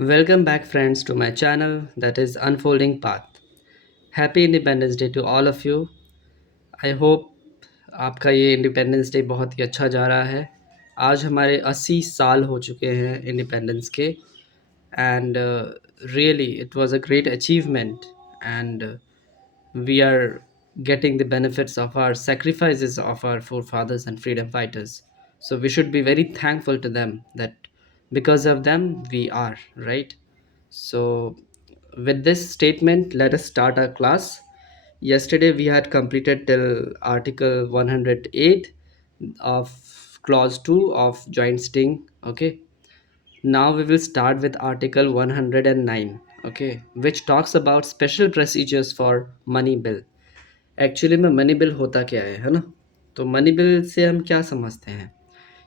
Welcome back, friends, to my channel that is Unfolding Path. Happy Independence Day to all of you. I hope आपका ये independence day बहुत ही अच्छा जा रहा है। आज हमारे 80 साल हो चुके हैं इंडिपेंडेंस के and really it was a great achievement and we are getting the benefits of our sacrifices of our forefathers and freedom fighters. So we should be very thankful to them that because of them we are, right? So with this statement, let us start our class. Yesterday we had completed till article 108 of clause 2 of joint sting. Okay, now we will start with article 109, okay, which talks about special procedures for money bill. Actually में money bill होता क्या है ना? तो money bill से हम क्या समझते हैं,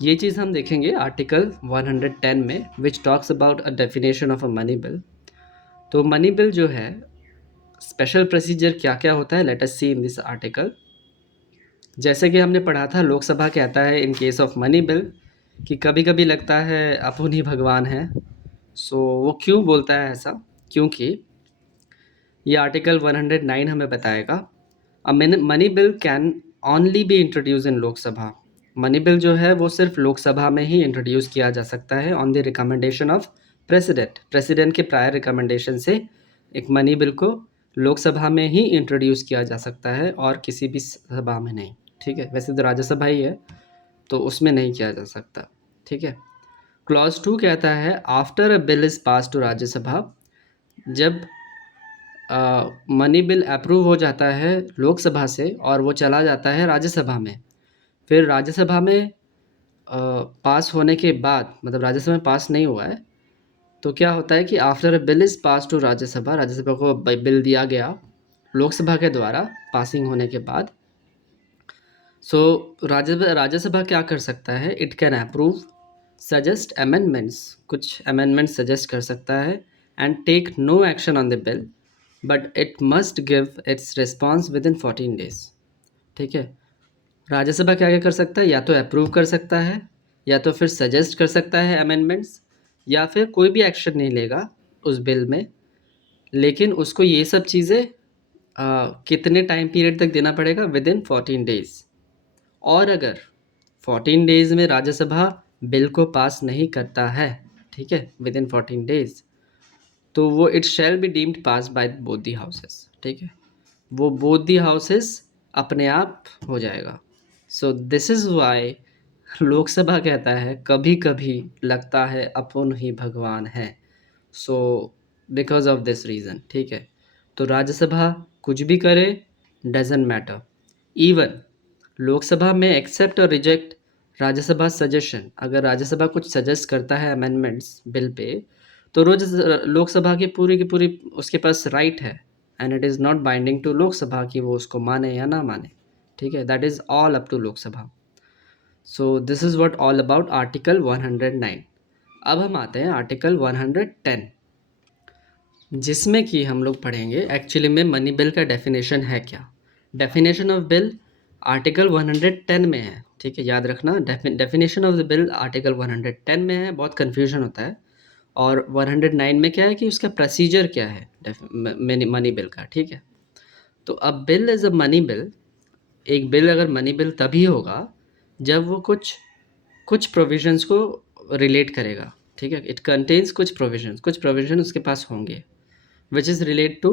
ये चीज़ हम देखेंगे आर्टिकल 110 में, which talks about a definition of a money bill. तो मनी बिल जो है, स्पेशल प्रोसीजर क्या क्या होता है, let us see in this article. जैसे कि हमने पढ़ा था, लोकसभा कहता है in case of money bill कि कभी कभी लगता है अपुन ही भगवान है। सो वो क्यों बोलता है ऐसा? क्योंकि ये आर्टिकल 109 हमें बताएगा अ money bill can only be introduce in Lok Sabha. Money bill जो है वो सिर्फ लोकसभा में ही इंट्रोड्यूस किया जा सकता है on the recommendation of president के प्रायर रिकमेंडेशन से एक मनी बिल को लोकसभा में ही इंट्रोड्यूस किया जा सकता है और किसी भी सभा में नहीं। ठीक है, वैसे तो राज्यसभा ही है तो उसमें नहीं किया जा सकता। ठीक है, क्लॉज 2 कहता है after a bill is pass to Rajya Sabha, जब मनी बिल अप्रूव हो जाता है लोकसभा से और वो चला जाता है राज्यसभा में, फिर राज्यसभा में पास होने के बाद, मतलब राज्यसभा में पास नहीं हुआ है तो क्या होता है कि after a bill is pass to Rajya Sabha, Rajya Sabha को बिल दिया गया लोकसभा के द्वारा पासिंग होने के बाद, सो राज्यसभा क्या कर सकता है, it can approve, suggest amendments, कुछ अमेंडमेंट सजेस्ट कर सकता है and take no action on the bill but it must give its response within 14 days. ठीक है, राज्यसभा क्या क्या कर सकता है, या तो अप्रूव कर सकता है, या तो फिर सजेस्ट कर सकता है अमेंडमेंट्स, या फिर कोई भी एक्शन नहीं लेगा उस बिल में, लेकिन उसको ये सब चीज़ें कितने टाइम पीरियड तक देना पड़ेगा, विद इन 14 डेज। और अगर 14 डेज में राज्यसभा बिल को पास नहीं करता है, ठीक है, विद इन 14 डेज, तो वो it shall be deemed pass by both the houses. ठीक है, वो बोथ दी हाउसेस अपने आप हो जाएगा। सो दिस इज़ वाई लोकसभा कहता है कभी कभी लगता है अपन ही भगवान है। So because of this reason, ठीक है, तो राज्यसभा कुछ भी करे डजेंट मैटर। इवन लोकसभा में एक्सेप्ट और रिजेक्ट राज्यसभा सजेशन, अगर राज्यसभा कुछ सजेस्ट करता है अमेंडमेंट्स बिल पे, तो रोज लोकसभा की पूरी उसके पास राइट है and it is not binding to Lok Sabha कि वो उसको माने या ना माने। ठीक है, that is all up to Lok Sabha. So this is what all about article 109। अब हम आते हैं आर्टिकल 110, जिसमें कि हम लोग पढ़ेंगे एक्चुअली में मनी बिल का डेफिनेशन है क्या। डेफिनेशन ऑफ बिल आर्टिकल 110 में है। ठीक है, याद रखना, definition of the bill article 110 में है, बहुत कन्फ्यूजन होता है। और 109 में क्या है कि उसका प्रोसीजर क्या है मनी बिल का। ठीक है, तो अब bill is a money bill, एक बिल अगर मनी बिल तभी होगा जब वो कुछ प्रोविजंस को रिलेट करेगा। ठीक है, इट कंटेन्स कुछ प्रोविजन उसके पास होंगे which is related to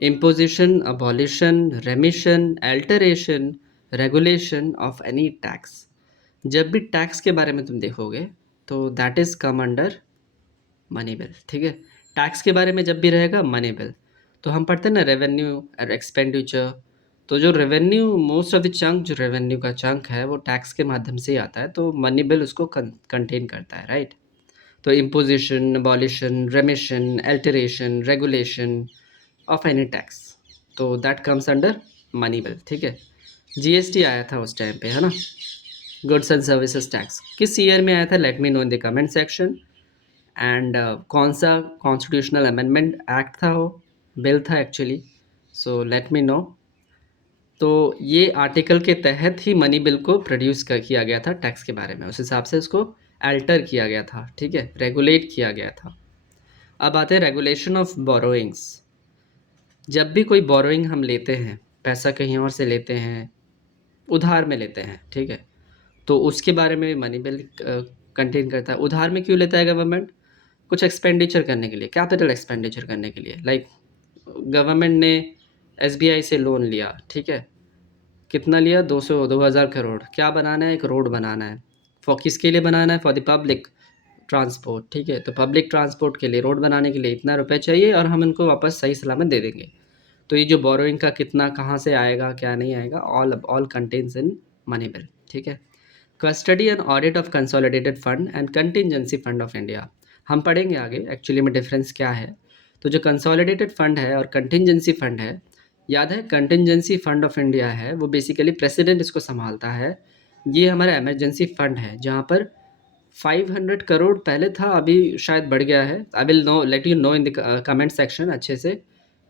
imposition, abolition, remission, alteration, regulation of any tax। जब भी टैक्स के बारे में तुम देखोगे तो that is come under money bill. ठीक है, टैक्स के बारे में जब भी रहेगा मनी बिल, तो हम पढ़ते हैं ना रेवेन्यू और एक्सपेंडिचर, तो जो revenue most of the chunk, जो रेवेन्यू का चंक है वो टैक्स के माध्यम से ही आता है, तो मनी बिल उसको कंटेन करता है, राइट। तो imposition, abolition, remission, alteration, regulation of any tax, तो that comes under money bill. ठीक है, जीएसटी आया था उस टाइम पे, है ना, गुड्स एंड सर्विसेज टैक्स, किस ईयर में आया था, let me know in the comment section. And कौन सा कॉन्स्टिट्यूशनल अमेंडमेंट एक्ट था, वो बिल था actually, so let me know. तो ये आर्टिकल के तहत ही मनी बिल को प्रोड्यूस किया गया था टैक्स के बारे में, उस हिसाब से उसको अल्टर किया गया था। ठीक है, रेगुलेट किया गया था। अब आते हैं रेगुलेशन ऑफ बोरोइंग्स। जब भी कोई बोरोइंग हम लेते हैं, पैसा कहीं और से लेते हैं, उधार में लेते हैं, ठीक है, तो उसके बारे में मनी बिल कंटेन करता है। उधार में क्यों लेता है गवर्नमेंट? कुछ एक्सपेंडिचर करने के लिए, कैपिटल एक्सपेंडिचर करने के लिए। लाइक गवर्नमेंट ने एसबीआई से लोन लिया, ठीक है, कितना लिया? 2,000 करोड़। क्या बनाना है? एक रोड बनाना है। फॉर किसके लिए बनाना है? फॉर द पब्लिक ट्रांसपोर्ट, ठीक है। तो पब्लिक ट्रांसपोर्ट के लिए, रोड बनाने के लिए इतना रुपए चाहिए और हम इनको वापस सही सलामत दे देंगे। तो ये जो बोरोइंग का कितना कहाँ से आएगा, क्या नहीं आएगा, all contains in money bill, ठीक है। Custody and audit of consolidated fund and contingency fund of India, हम पढ़ेंगे आगे एक्चुअली में डिफरेंस क्या है। तो जो कंसोलिडेटेड फंड है और कंटिजेंसी फंड है, याद है कंटिजेंसी फंड ऑफ इंडिया है वो बेसिकली प्रेसिडेंट इसको संभालता है। ये हमारा इमरजेंसी फंड है जहाँ पर 500 करोड़ पहले था, अभी शायद बढ़ गया है। I will no let you no in the comment section अच्छे से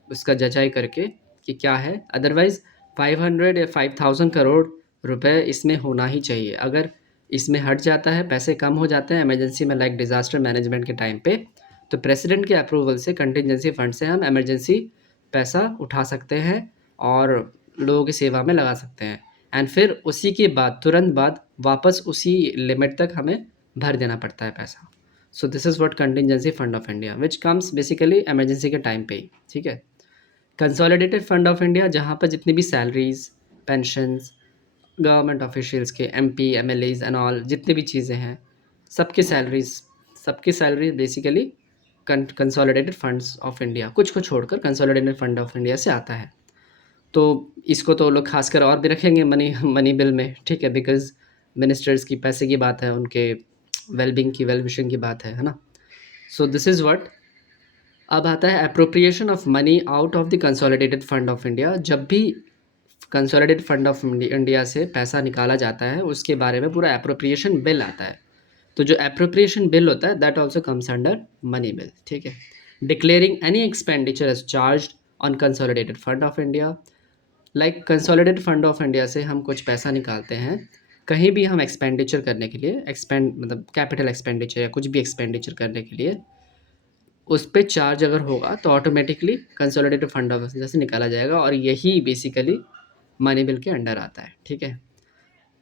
उसका जजाई करके कि क्या है। अदरवाइज़ 500 या 5,000 करोड़ रुपए इसमें होना ही चाहिए। अगर इसमें हट जाता है, पैसे कम हो जाते हैं इमरजेंसी में, लाइक डिज़ास्टर मैनेजमेंट के टाइम पे, तो प्रेसिडेंट के अप्रूवल से कंटिजेंसी फंड से हम इमरजेंसी पैसा उठा सकते हैं और लोगों की सेवा में लगा सकते हैं। एंड फिर उसी के बाद तुरंत बाद वापस उसी लिमिट तक हमें भर देना पड़ता है पैसा। सो this is what contingency fund of India which comes basically emergency के टाइम पे ही, ठीक है। कंसोलिडेटेड फंड ऑफ इंडिया, जहाँ पर जितनी भी सैलरीज, पेंशन्स, गवर्नमेंट ऑफिशियल्स के, एमपी, एमएलएज एंड ऑल, जितनी भी चीज़ें हैं, सबकी सैलरीज, सबकी salary basically consolidated funds of India, कुछ को छोड़कर कंसोलिडेटेड फंड ऑफ इंडिया से आता है। तो इसको तो लोग खासकर और भी रखेंगे मनी मनी बिल में, ठीक है, बिकॉज मिनिस्टर्स की पैसे की बात है, उनके वेलबींग की, वेल विशिंग की बात है ना। सो दिस इज़ व्हाट। अब आता है appropriation of money out of the consolidated fund of India. जब भी कंसोलिडेटेड फंड ऑफ इंडिया से पैसा निकाला जाता है उसके बारे में पूरा अप्रोप्रिएशन बिल आता है। तो जो अप्रोप्रिएशन बिल होता है that also comes under money bill, ठीक है। Declaring any expenditure as charge on consolidated fund of India. Like consolidated fund of India से हम कुछ पैसा निकालते हैं, कहीं भी हम एक्सपेंडिचर करने के लिए, मतलब कैपिटल एक्सपेंडिचर या कुछ भी एक्सपेंडिचर करने के लिए, उस पे चार्ज अगर होगा तो automatically consolidated fund of India से निकाला जाएगा और यही बेसिकली मनी बिल के अंडर आता है, ठीक है।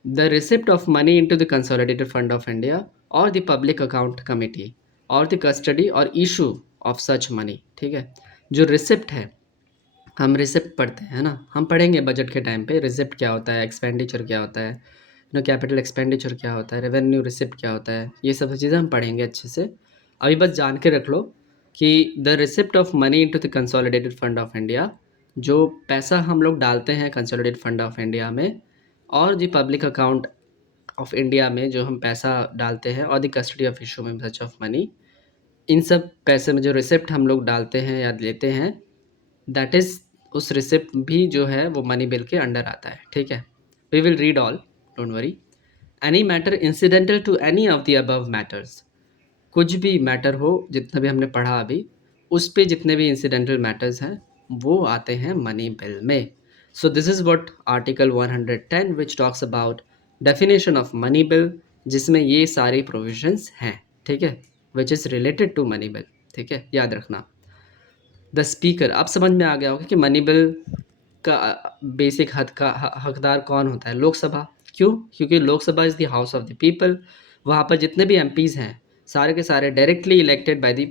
The receipt of money into the consolidated fund of India और द पब्लिक अकाउंट कमिटी और द कस्टडी और इशू ऑफ सच मनी, ठीक है। जो रिसिप्ट है, हम रिसिप्ट पढ़ते हैं ना, हम पढ़ेंगे बजट के टाइम पे रिसिप्ट क्या होता है, एक्सपेंडिचर क्या होता है, कैपिटल एक्सपेंडिचर क्या होता है, रेवेन्यू रिसिप्ट क्या होता है, ये सब चीज़ें हम पढ़ेंगे अच्छे से। अभी बस जान के रख लो कि the receipt of money into the consolidated fund of India, जो पैसा हम लोग डालते हैं कंसोलिडेटेड फंड ऑफ इंडिया में और the public account of India में जो हम पैसा डालते हैं और द कस्टडी ऑफ इशू में सच ऑफ मनी, इन सब पैसे में जो रिसिप्ट हम लोग डालते हैं या लेते हैं, दैट इज़, उस रिसिप्ट भी जो है वो मनी बिल के अंडर आता है, ठीक है। We will read all, don't worry. Any matter incidental to any of the above matters, कुछ भी मैटर हो, जितना भी हमने पढ़ा अभी, उस पे जितने भी इंसिडेंटल मैटर्स हैं वो आते हैं मनी बिल में। So this is what article 110 which talks about definition of money bill, जिसमें ये सारी प्रोविजंस हैं, ठीक है, which is related to money bill, ठीक है, याद रखना। द स्पीकर, अब समझ में आ गया होगा कि मनी बिल का बेसिक हकदार कौन होता है? लोकसभा। क्यों? क्योंकि Lok Sabha is the house of the people. वहाँ पर जितने भी एमपीज़ हैं सारे के सारे directly elected by the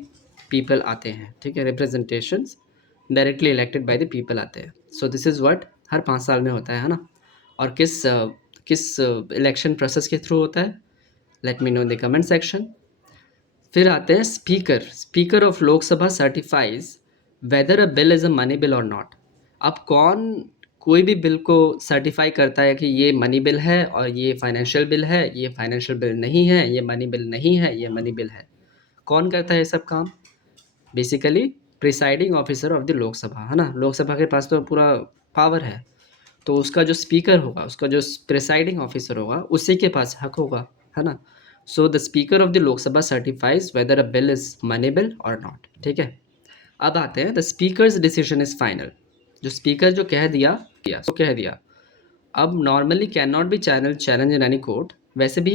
people आते हैं, ठीक है, representations directly elected by the people आते हैं। सो दिस इज़ व्हाट हर 5 साल में होता है ना। और किस इलेक्शन प्रोसेस के थ्रू होता है? Let me know in the comment section. फिर आते हैं speaker. Speaker of Lok Sabha certifies weather a bill is a money bill और नॉट। अब कोई भी बिल को सर्टिफाई करता है कि ये मनी बिल है और ये फाइनेंशियल बिल है, ये फाइनेंशियल बिल नहीं है, ये मनी बिल नहीं है, ये मनी बिल है। कौन करता है ये सब काम? Basically presiding officer of the Lok Sabha, है ना। लोकसभा के पास तो पूरा पावर है, तो उसका जो स्पीकर होगा, उसका जो प्रिसाइडिंग ऑफिसर होगा, उसी के पास हक होगा, है ना। So the speaker of the Lok Sabha certifies weather a bill is money bill और नॉट, ठीक है। अब आते हैं the speakers decision is final. जो स्पीकर जो कह दिया तो कह दिया। अब normally can not be challenge in any court. वैसे भी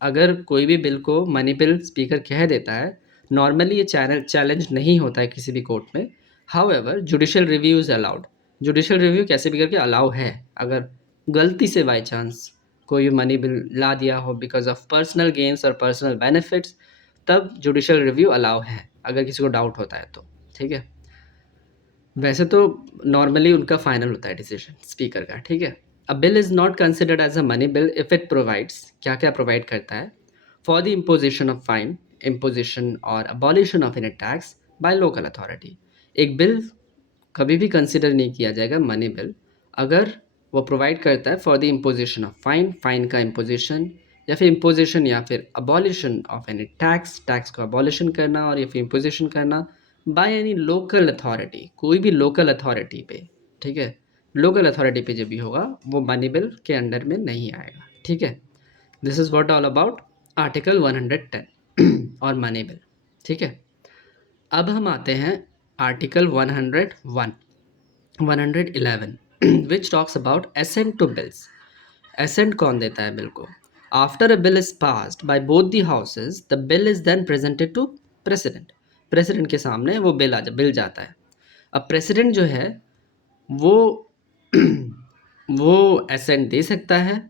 अगर कोई भी बिल को मनी बिल स्पीकर कह देता है नॉर्मली ये चैलेंज नहीं होता है किसी भी कोर्ट में। However judicial review is allowed. Judicial review कैसे भी करके अलाउ है। अगर गलती से बाय चांस कोई मनी बिल ला दिया हो बिकॉज ऑफ पर्सनल गेन्स और पर्सनल बेनिफिट्स, तब जुडिशियल रिव्यू अलाउ है अगर किसी को डाउट होता है तो। ठीक है, वैसे तो नॉर्मली उनका फाइनल होता है डिसीजन स्पीकर का। ठीक है, a bill is not considered as a money bill if it provides, क्या क्या प्रोवाइड करता है, for the imposition of fine, imposition और abolition of any tax by local authority. एक बिल कभी भी कंसिडर नहीं किया जाएगा मनी बिल अगर वो प्रोवाइड करता है for the imposition of fine, fine का इम्पोजिशन, या फिर इम्पोजिशन या फिर abolition of any tax, tax को अबॉलिशन करना और या फिर इम्पोजिशन करना बाय एनी लोकल अथॉरिटी, कोई भी लोकल अथॉरिटी पे। ठीक है, लोकल अथॉरिटी पे जब भी होगा वो मनी बिल के अंडर में नहीं आएगा। ठीक है, this is what all about article 110 और मनी बिल। ठीक है, अब हम आते हैं article 101, 111 which talks about assent to bills. Assent कौन देता है बिल को? After a bill is passed by both the houses the bill is then presented to president. President के सामने वो बिल जाता है। अब प्रेसिडेंट जो है वो वो एसेंट दे सकता है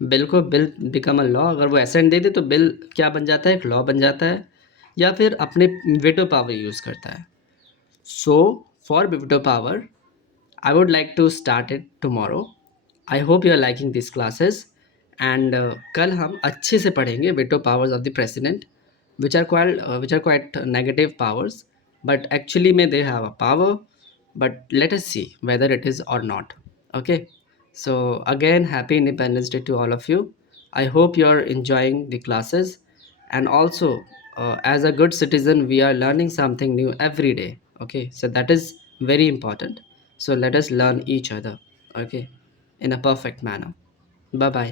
बिल को, बिल बिकम अ लॉ। अगर वो एसेंट दे दे तो बिल क्या बन जाता है, एक लॉ बन जाता है, या फिर अपने वेटो पावर यूज़ करता है। So for veto power I would like to start it tomorrow. I hope you are liking these classes. And कल हम अच्छे से पढ़ेंगे veto powers of the president, which are quite negative powers, but actually may they have a power. But let us see whether it is or not. Okay. So again, happy Independence Day to all of you. I hope you are enjoying the classes, and also as a good citizen, we are learning something new every day. Okay, so that is very important. So let us learn each other, okay, in a perfect manner. Bye bye.